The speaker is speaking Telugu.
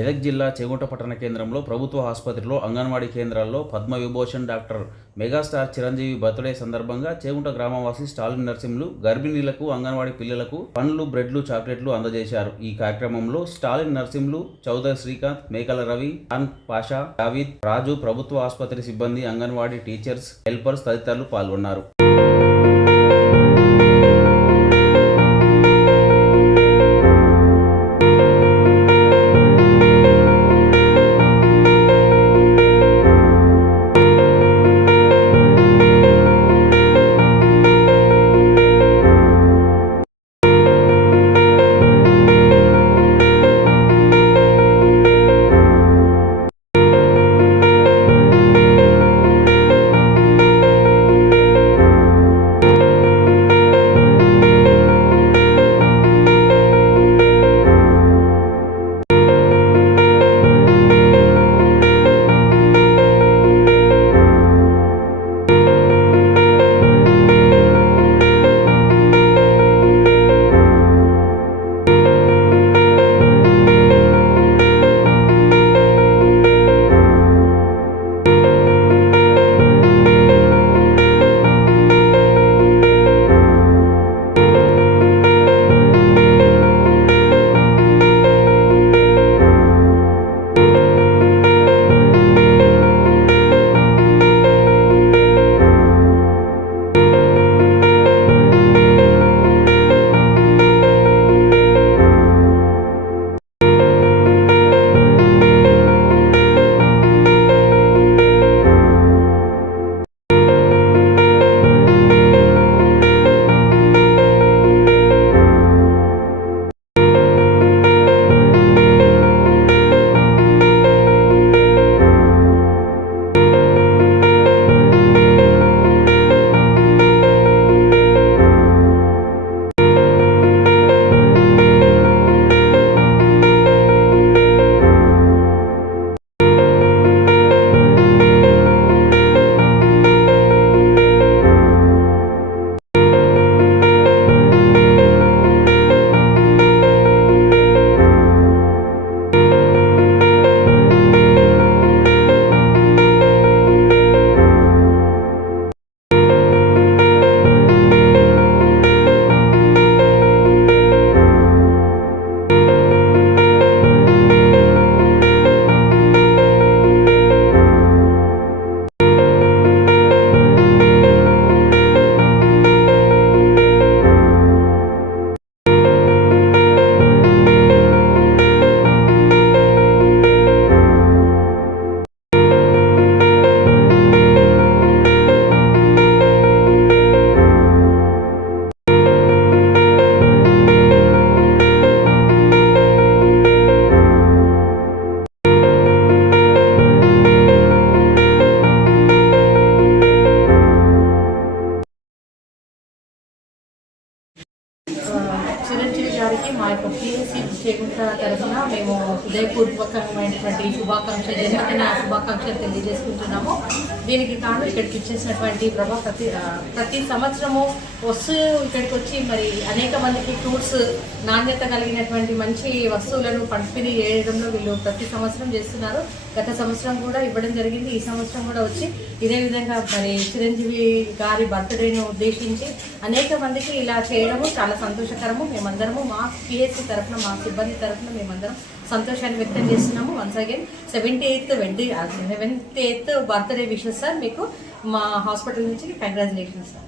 మెదక్ జిల్లా చేగుంట పట్టణ కేంద్రంలో ప్రభుత్వ ఆసుపత్రిలో అంగన్వాడీ కేంద్రాల్లో Padma Vibhushan doctor megastar Chiranjeevi birthday సందర్భంగా చేగుంట గ్రామవాసి స్టాలిన్ నర్సింహులు గర్భిణీలకు అంగన్వాడీ పిల్లలకు పండ్లు, బ్రెడ్లు, చాక్లెట్లు అందజేశారు. ఈ కార్యక్రమంలో స్టాలిన్ నర్సింహులు, చౌదరి శ్రీకాంత్, మేకల రవి, ఖాన్ పాషా, జావీద్, రాజు, ప్రభుత్వ ఆసుపత్రి సిబ్బంది, అంగన్వాడీ టీచర్స్, హెల్పర్స్ తదితరులు పాల్గొన్నారు. చిరంజీవి గారికి మా యొక్క పిఎస్సి చేగుంట తరఫున మేము హృదయపూర్వకమైనటువంటి జన్మదిన శుభాకాంక్షలు తెలియజేసుకుంటున్నాము. దీనికి కారణం ఇక్కడికి ఇచ్చేసినటువంటి ప్రభా ప్రతి సంవత్సరము వస్తూ ఇక్కడికి వచ్చి మరి అనేక మందికి ఫ్రూట్స్, నాణ్యత కలిగినటువంటి మంచి వస్తువులను పంపిణీ చేయడంలో వీళ్ళు ప్రతి సంవత్సరం చేస్తున్నారు. గత సంవత్సరం కూడా ఇవ్వడం జరిగింది. ఈ సంవత్సరం కూడా వచ్చి ఇదే విధంగా మరి చిరంజీవి గారి బర్త్డేను ఉద్దేశించి అనేక మందికి ఇలా చేయడము చాలా సంతోషకరము. మేమందరము మా పిఎస్సి తరఫున, మా సిబ్బంది తరఫున మేమందరం సంతోషాన్ని వ్యక్తం చేస్తున్నాము. Once again 78th birthday wishes sir. మీకు మా హాస్పిటల్ నుంచి కంగ్రాచులేషన్స్ సార్.